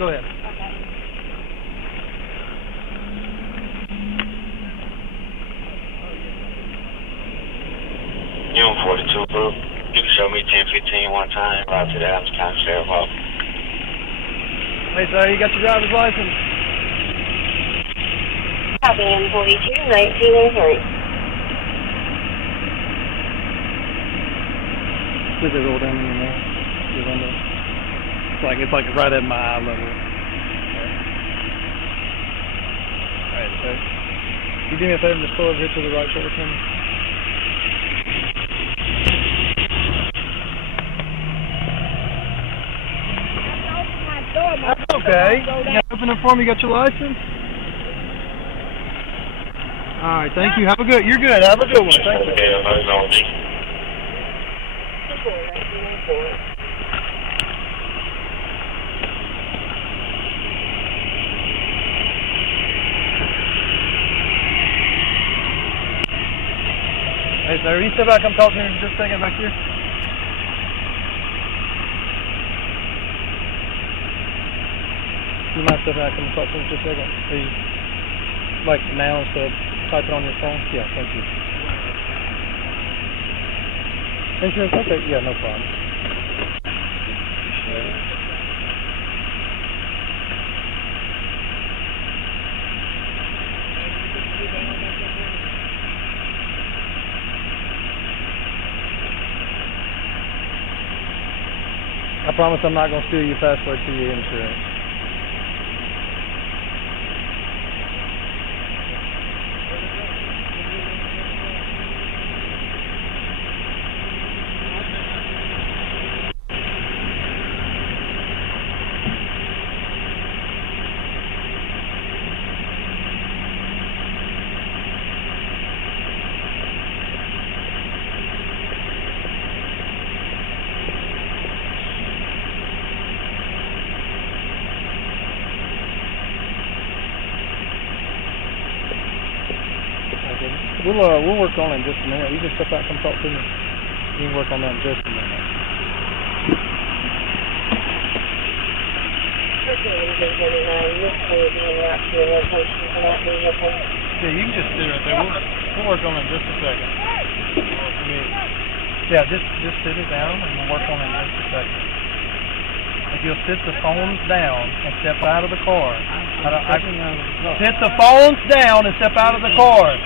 Go ahead. Union 42 group. You can show me 1015 one time, right to the Adams County Sheriff Office. Hey, sir, you got your driver's license? Copy, M42, 1903. Does it roll down in your window? Your window? It's like right at my eye level. Alright, sir. You do me a favor and just pull over here to the right shoulder for me? That's okay. You gotta open it for me. You got your license? Alright, thank you. Have a good, you're good. Have a good one. Thank you. Hey, sir, will you step back? Come talk to me for just a second back here. You might step back and talk to me for a second. Are you, like now instead of typing on your phone? Yeah, thank you. Insurance? Okay, yeah, no problem. I promise I'm not going to steal your password to your insurance. We'll work on it in just a minute. You just step out and come talk to me. You can work on that in just a minute. Yeah, you can just sit right there. We'll work on it in just a second. Yeah, just sit it down and we'll work on it in just a second. If you'll sit the phones down and step out of the car. Sit the phones down and step out of the car.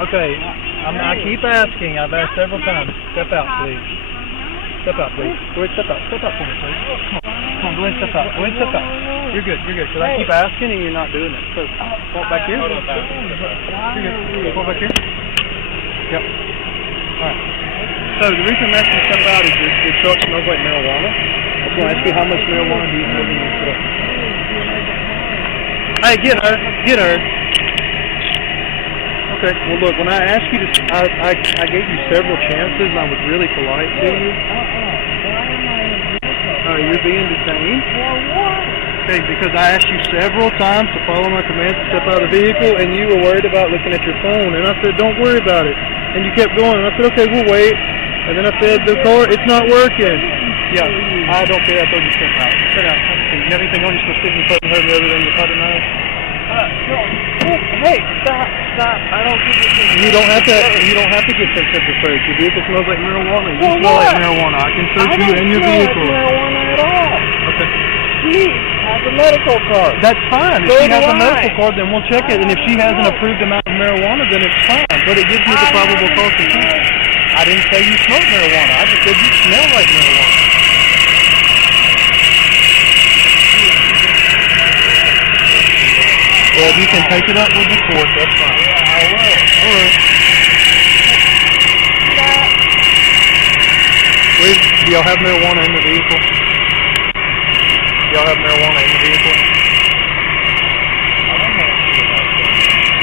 Okay, I keep asking. I've asked several times. Step out, please. Step out, please. Go ahead, step out. Step out for me, please. Come on, go ahead, step out. Go ahead, step out. You're good, you're good. Because I keep asking and you're not doing it. So, walk back here. You're good. Walk back here. Yep. Alright. So, the reason I'm asking you to step out is your truck smells like marijuana. I was going to ask you how much marijuana do you have in your truck? Hey, get her. Get her. Okay, well look, when I asked you to, I gave you several chances and I was really polite to you. You're being detained. Okay, because I asked you several times to follow my commands to step out of the vehicle and you were worried about looking at your phone and I said, don't worry about it. And you kept going and I said, okay, we'll wait. And then I said, the car, it's not working. Yeah, I don't care, I told you to sit out. Sit out. You have anything on you supposed to stick in front of her other than your pocket knife? No. Hey, stop. I don't give you this. You don't have to get sensitive first. Your vehicle smells like marijuana. You smell like marijuana. I can search you in your vehicle. I don't smell like marijuana at all. Okay. She has a medical card. That's fine. If she has a medical card, then we'll check it. And if she has an approved amount of marijuana, then it's fine. But it gives me the probable cause to check. I didn't say you smoke marijuana. I just said you smell like marijuana. Well, if you can take it up with the court, that's fine. Yeah, I will. All right. Please, do y'all have marijuana in the vehicle? Do y'all have marijuana in the vehicle?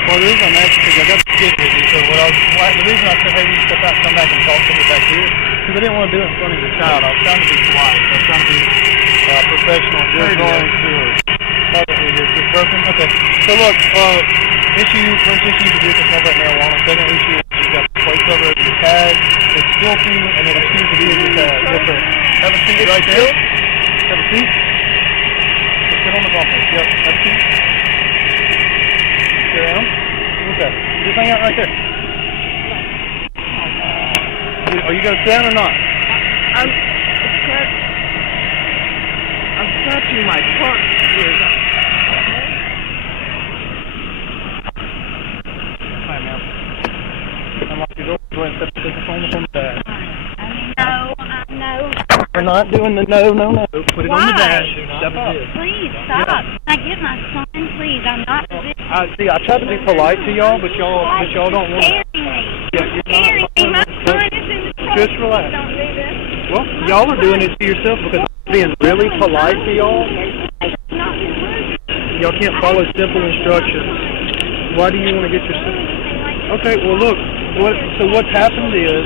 Well, the reason I'm asking is I got the stick with you, so the reason I said, hey, you step out and come back and talk to me back here, because I didn't want to do it in front of your child. I was trying to be polite. I was trying to be professional and You're going to It's broken? Okay. So look, first issue, the vehicle smells like marijuana. Second issue, you've got the plate cover of your tag. It's filthy, and it appears to be in your tag. Yes, sir. Have a seat right there. Have a seat. on the bumper. Yep, that's it. Sit down. Okay. Just hang out right there. Are you gonna sit down or not? I'm scratching my front ears. Hi, ma'am. Unlock your door. Go ahead and set the phone up on the dash. No. We're not doing the no. Put it on the Why? dash. Step up. Please, stop. Can I get my son, please? I'm not See, I tried to be polite to y'all, but y'all don't want to. Yeah, you're Carry me. My son is in the truck. Just relax. Don't do this. Well, y'all are doing it to yourself because I'm being really polite to y'all. Not his word. Y'all can't follow simple instructions. Why do you want to get yourself? Okay, well look, what's happened is,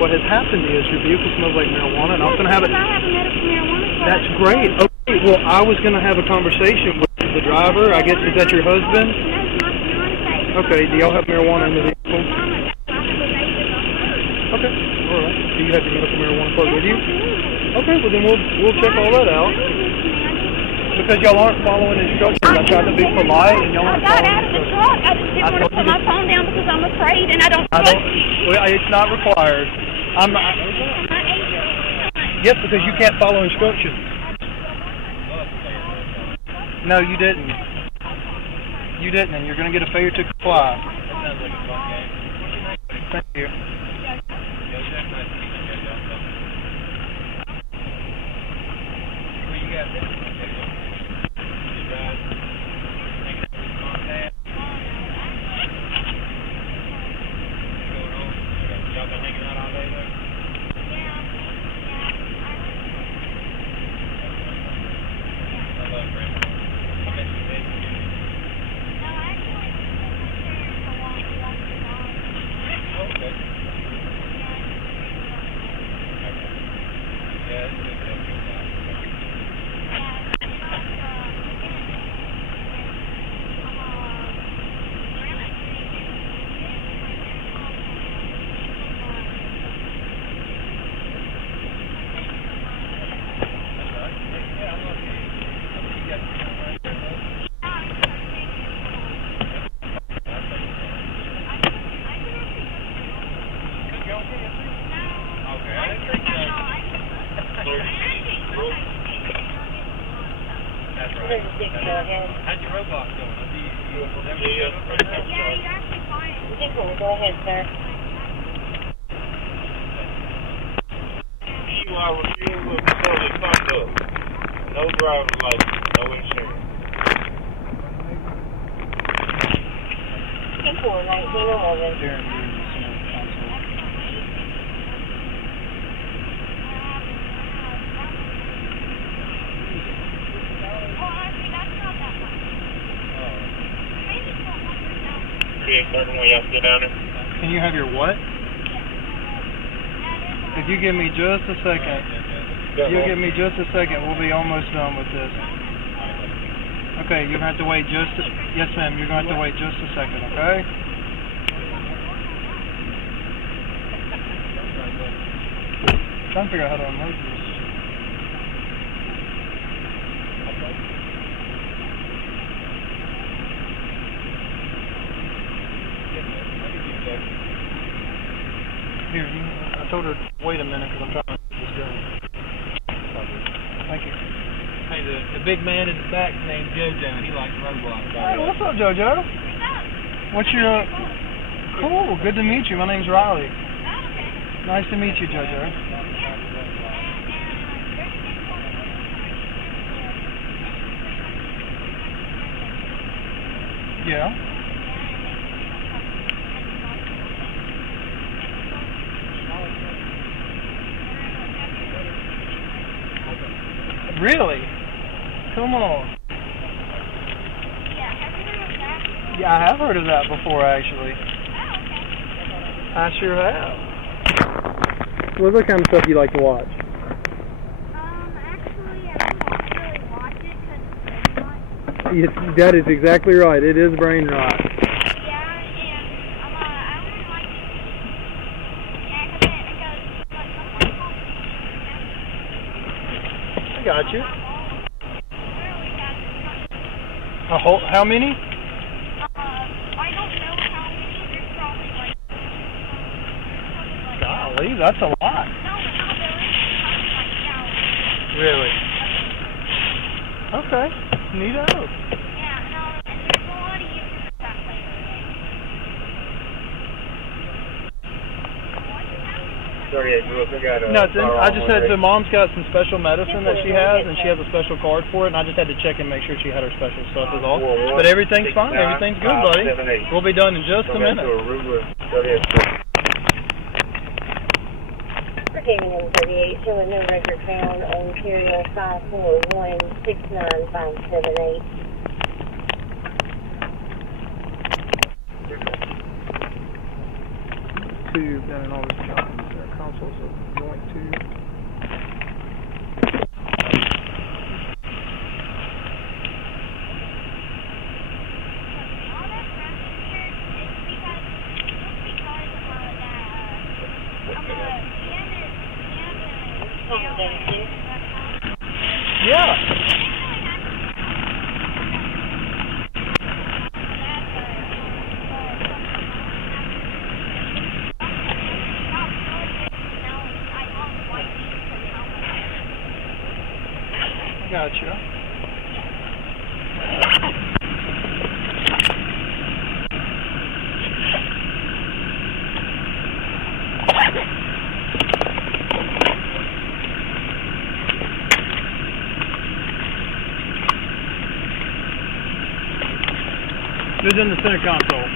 what has happened is your vehicle smells like marijuana, and I was going to have it. I have a medical marijuana card. That's great. Okay, well I was going to have a conversation with the driver. I guess, is that your husband? No, it's my fiance. Okay, do y'all have marijuana in the vehicle? Mama, I have a baby on her. Okay, all right. Do you have your medical marijuana card with you? Okay, well then we'll check all that out. Because y'all aren't following instructions. I tried to be polite, and y'all I aren't got following out of the instructions. truck. I just didn't want to put my phone down because I'm afraid, and I don't trust you. Well, it's not required. My age. Yes, because you can't follow instructions. No, you didn't. You didn't, and you're going to get a failure to comply. Thank you. How'd your robot go? Go ahead, sir. You are refused with disorderly conduct. No driver's license, no insurance. 1911. Y'all still down there? Can you have your what? If you give me just a second, we'll be almost done with this. Okay, you're going to have to wait yes ma'am, you're going to have to wait just a second, okay? I'm trying to figure out how to unload this. Here, I told her wait a minute because I'm trying to get this going. Thank you. Hey, the big man in the back named JoJo, and he likes robots. Hey, what's up, JoJo? What's your... Cool, good to meet you. My name's Riley. Nice to meet you, JoJo. Yeah? Really? Come on. Yeah, I have heard of that before, actually. I sure have. What's the kind of stuff you like to watch? Actually, I don't really watch it because it's not. That is exactly right. It is brain rot. Yeah, and I really like it. Yeah, because it goes like I got you. Really bad. How many? I don't know how many. There's probably like. Golly, that's a lot. No, not really. Probably like thousands. Really? Okay. Neato. Yeah, no, and there's a lot of uses of that later. Nothing. I just said so mom's got some special medicine that she has, and she has a special card for it, and I just had to check and make sure she had her special stuff is all. But everything's fine. Everything's good, buddy. We'll be done in just a minute. Gaming M38, showing no record found on serial 5416958. Tube down in all these jobs. Their consoles of joint tube. Yeah. Gotcha. Who's in the center console?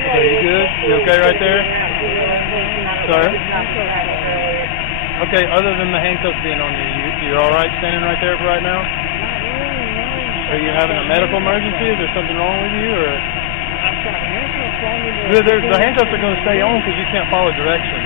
Okay, you good? You okay right there? Sir? Okay, other than the handcuffs being on you, you're alright standing right there for right now? Are you having a medical emergency? Is there something wrong with you, or? The handcuffs are going to stay on because you can't follow directions.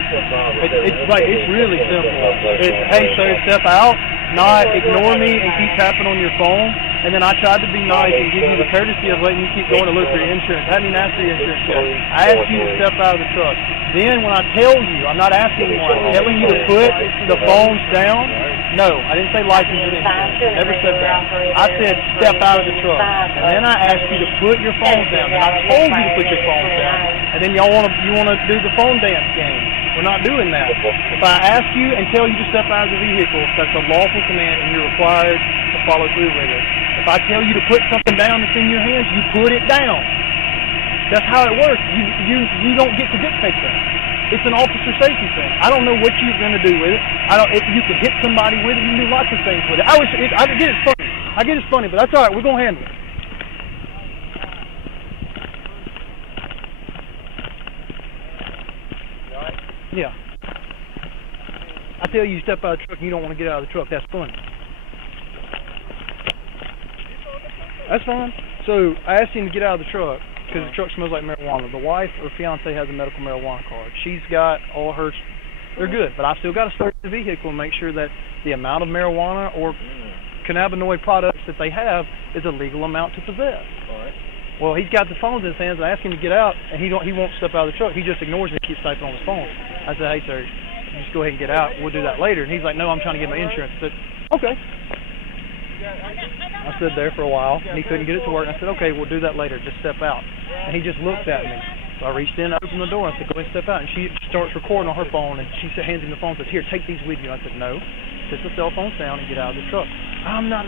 It's really simple. It's, hey, sir, step out, not ignore me and keep tapping on your phone. And then I tried to be nice and give you the courtesy of letting you keep going to look for your insurance. I haven't even asked for your insurance yet. I asked you to step out of the truck. Then when I tell you, I'm not asking you, I'm telling you to put the phones down. No, I didn't say license or insurance. Never said that. I said step out of the truck. And then I asked you to put your phones down. And I told you to put your phones down. And then you want to do the phone dance game. We're not doing that. If I ask you and tell you to step out of the vehicle, that's a lawful command and you're required to follow through with it. If I tell you to put something down that's in your hands, you put it down. That's how it works. You don't get to dictate that. It's an officer safety thing. I don't know what you're going to do with it. You could hit somebody with it. You can do lots of things with it. I get it's funny. I get it's funny, but that's all right. We're going to handle it. Yeah. I tell you, step out of the truck and you don't want to get out of the truck. That's funny. That's fine. So I asked him to get out of the truck because the truck smells like marijuana. The wife or fiance has a medical marijuana card. She's got all her, they're good, but I still got to search the vehicle and make sure that the amount of marijuana or cannabinoid products that they have is a legal amount to possess. All right. Well, he's got the phones in his hands. I asked him to get out, and he won't step out of the truck. He just ignores it and keeps typing on his phone. I said, hey, sir, just go ahead and get out. We'll do that later. And he's like, no, I'm trying to get my insurance. I said, okay. I stood there for a while, and he couldn't get it to work. And I said, okay, we'll do that later. Just step out. And he just looked at me. So I reached in, opened the door, and I said, go ahead and step out. And she starts recording on her phone, and she hands him the phone and says, here, take these with you. I said, no. Set the cell phones down and get out of the truck. I'm not,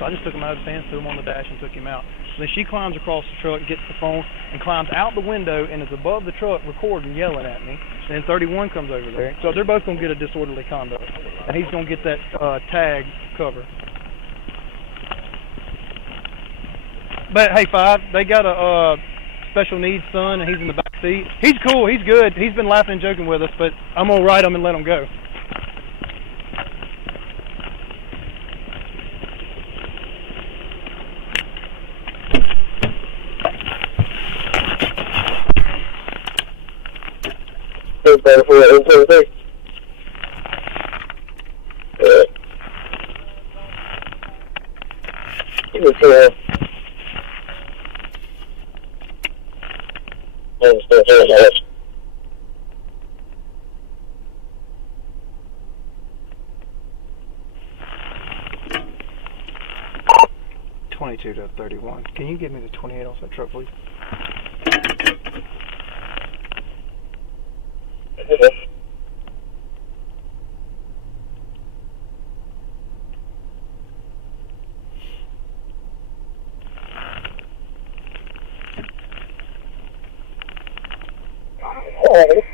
So I just took him out of his hands, threw him on the dash, and took him out. So then she climbs across the truck, gets the phone, and climbs out the window and is above the truck recording, yelling at me. And then 31 comes over there. So they're both going to get a disorderly conduct. And he's going to get that tag cover. But, hey, 5, they got a special needs son, and he's in the back seat. He's cool. He's good. He's been laughing and joking with us, but I'm going to ride him and let him go. was here. Yes. 22 to 31. Can you give me the 28 off that truck, please?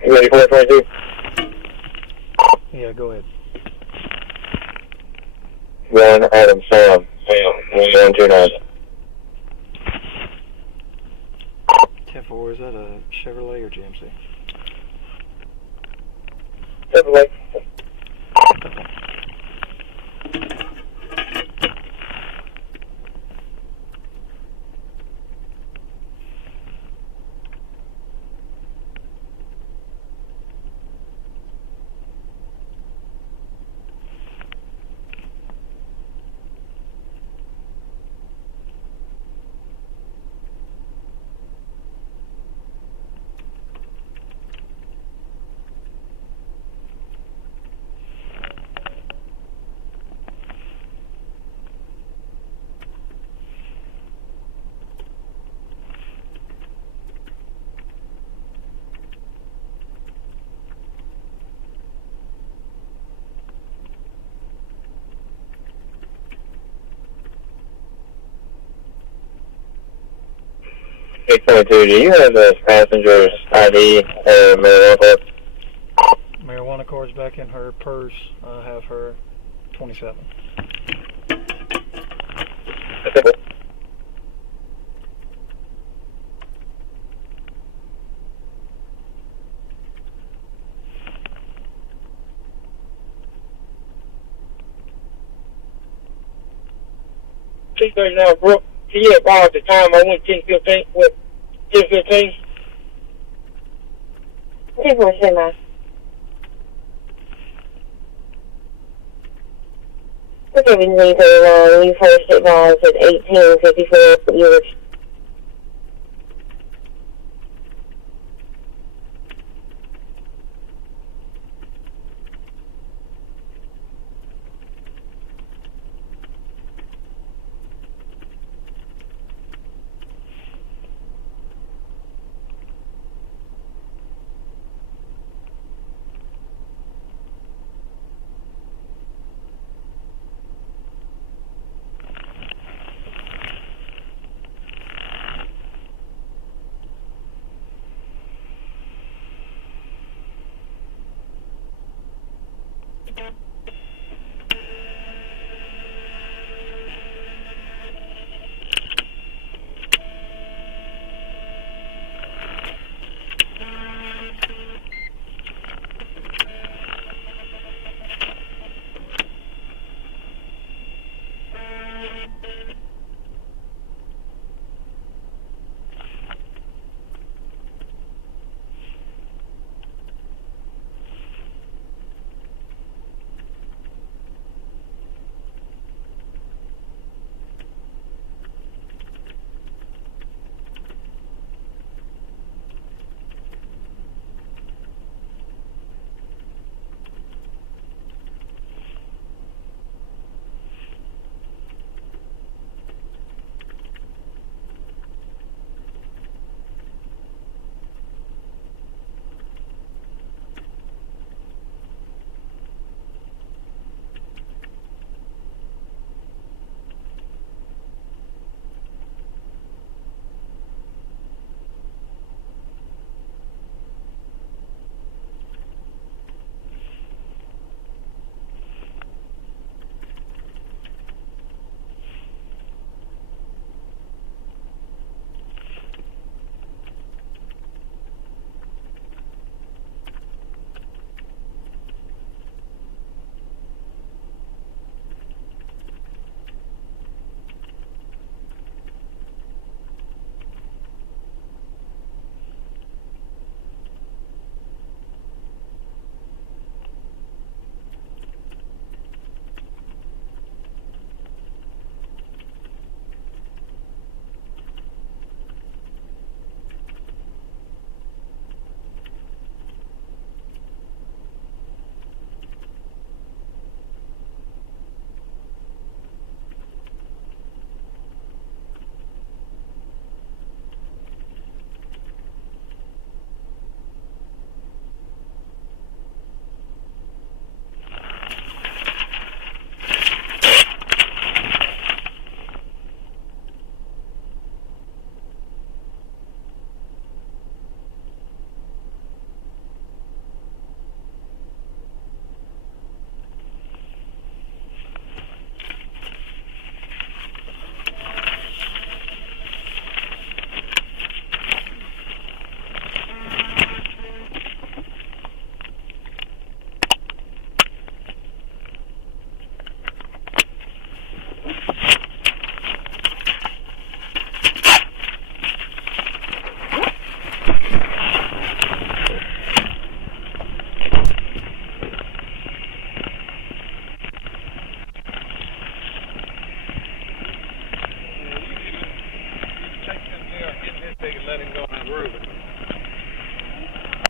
You ready for it, 22? Yeah, go ahead. 1 Adam Sam. 129. 10-4, is that a Chevrolet or GMC? Chevrolet. Hey, 22, do you have a passenger's ID or marijuana card? Marijuana card's back in her purse. I have her 27. Right now, Brooke. Yeah, about the time I went 10:15 with 10:15. What was it, man? We're giving me the you first advised at 18:54 years.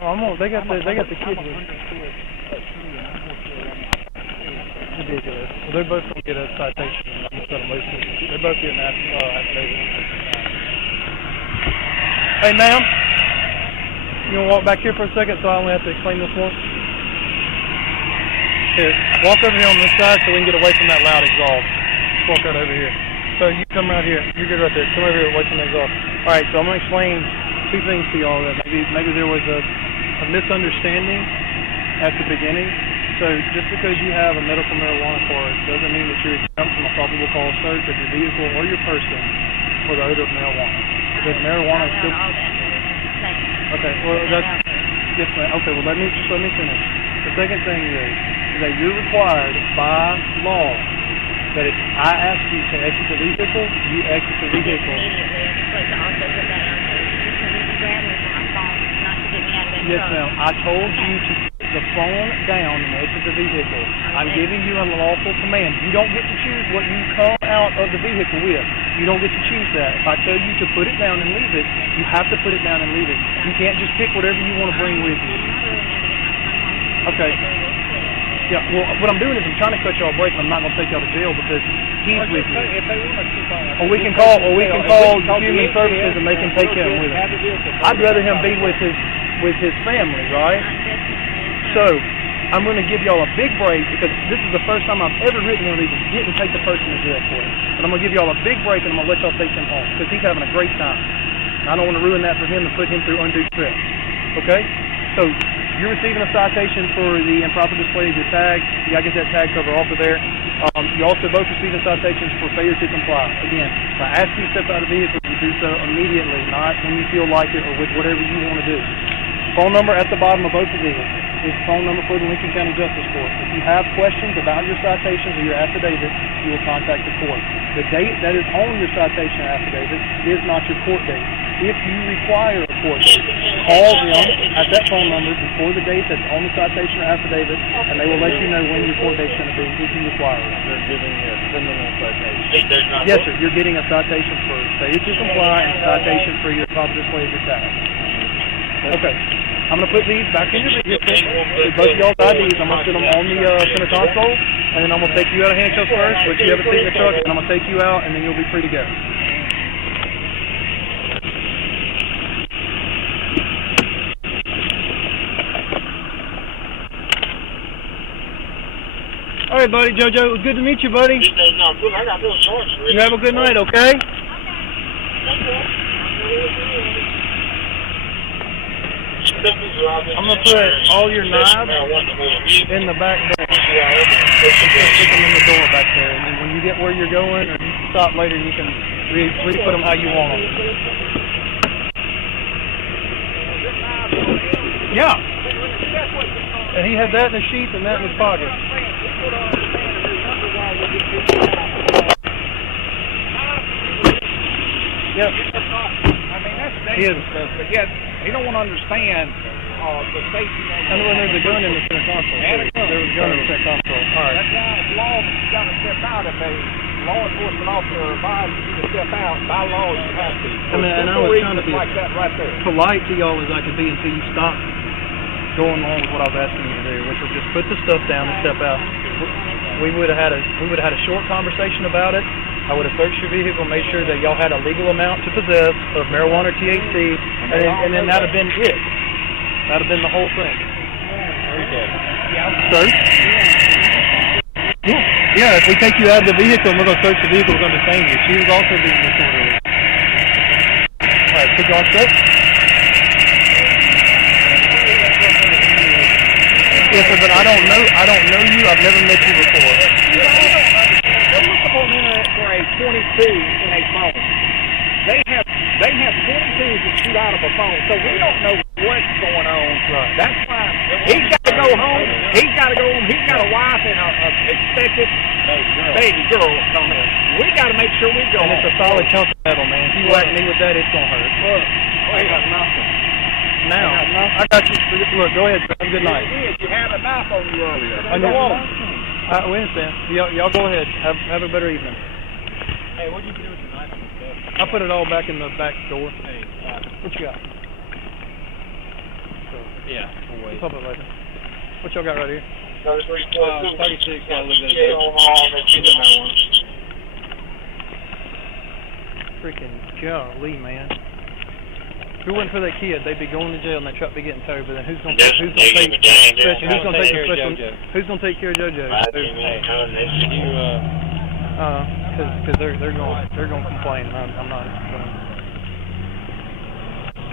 They got the kid here. Ridiculous. Well, they're both gonna get a citation. I'm gonna set them loose. They're both getting affidavit. Hey, ma'am. You wanna walk back here for a second so I only have to explain this once? Here, walk over here on this side so we can get away from that loud exhaust. Just walk right over here. So you come right here. You're good right there. Come over here away from the exhaust. All right, so I'm gonna explain two things to y'all that maybe there was a misunderstanding at the beginning. So just because you have a medical marijuana card doesn't mean that you're exempt from a probable cause search of your vehicle or your person for the odor of marijuana. Because marijuana is still... Okay, well that's... Yes, ma'am. Okay, well let me finish. The second thing is that you're required by law that if I ask you to exit the vehicle, you exit the vehicle. Yes, ma'am. I told you to put the phone down and exit the vehicle. I'm giving you a lawful command. You don't get to choose what you come out of the vehicle with. You don't get to choose that. If I tell you to put it down and leave it, you have to put it down and leave it. You can't just pick whatever you want to bring with you. Okay. Yeah, well, what I'm doing is I'm trying to cut y'all a break, and I'm not going to take y'all to jail because he's with me. Or we can call human services and they can take him with him. I'd rather him be with his family, right? So I'm going to give y'all a big break because this is the first time I've ever written one of these and didn't take the person to jail for it. But I'm going to give y'all a big break and I'm going to let y'all take him home because he's having a great time. And I don't want to ruin that for him and put him through undue stress. Okay? So you're receiving a citation for the improper display of your tag. You got to get that tag cover off of there. You also both receiving citations for failure to comply. Again, if I ask you to step out of the vehicle, you do so immediately, not when you feel like it or with whatever you want to do. Phone number at the bottom of both of these is the phone number for the Lincoln County Justice Court. If you have questions about your citations or your affidavit, you will contact the court. The date that is on your citation affidavit is not your court date. If you require a court date, call them at that phone number before the date that's on the citation or affidavit, and they will let you know when your court date's going to be if you require it. They're giving you a criminal citation. Yes, sir. You're getting a citation for failure to comply and a citation for your improper display of your tag. Okay. I'm going to put these back in your vehicle with both of y'all's IDs. I'm going to put them on the center console, and then I'm going to take you out of handcuffs first, put you have a seat in the truck, and I'm going to take you out, and then you'll be free to go. All right, buddy, JoJo. It was good to meet you, buddy. You have a good night, okay? I'm going to put all your knives in the back door. Stick them in the door back there. And then when you get where you're going or you stop later, you can re-put them how you want them. Yeah. And he had that in his sheath and that in his pocket. Yep. I mean, that's dangerous stuff, but yet he don't want to understand the safety. And when there's a gun in the center console. There was a gun in the center console. All right. That's why it's law that you got to step out. If a law enforcement officer advises you to step out, by law you have to. And I was trying to be like that right there. polite to y'all as I could be until you stop going along with what I was asking you to do, which was just put the stuff down and step out. We would have had a short conversation about it. I would have searched your vehicle, made sure that y'all had a legal amount to possess of marijuana or THC, and then that'd have been it. That'd have been the whole thing. Sir? Yeah, if we take you out of the vehicle and we're going to search the vehicle, we're going to detain you. She was also being disorderly. All right, put you on straight. Yes, sir, but I don't know you. I've never met you before. They look up on the internet for a 22 in a phone. They have 22s that shoot out of a phone, so we don't know what's going on. Right. That's why he's got to go home. He's got to go home. He's got a wife and a expected baby girl coming. We got to make sure we go And home. it's a solid chunk of metal, man. If you whack me with that, it's going to hurt. Look, I got nothing. Now, I got you. Look, go ahead, sir. Have a good night. You had a knife on you earlier. I know. We understand. Y'all go ahead. Have a better evening. Hey, what'd you do with the knife and stuff? I put it all back in the back door. Hey, What you got? Yeah. We'll talk about it later. What y'all got right here? 36 got a little bit Freaking golly, man. If it wasn't for that kid, they'd be going to jail and that truck be getting towed. But then who's gonna take Who's gonna take who's gonna take care of JoJo? Because they're going to complain. I'm not going.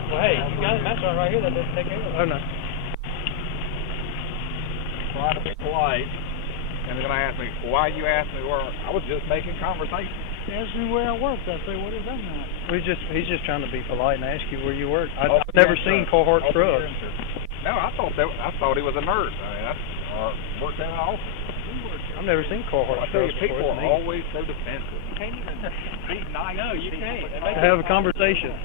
Well, hey, you got a master right here that doesn't take care of it. Oh no. Trying to be polite, and they're gonna ask me, why you ask me where? I was just making conversation. Ask me where I worked. I say, what is that now? He's just trying to be polite and ask you where you work. I've never seen Carhartt trucks. No, I thought he was a nurse. I mean, that's worked in an office. I've never seen Carhartt I tell you, trucks people before. are always so defensive. You can't even be nice. No, you can't. Have a conversation.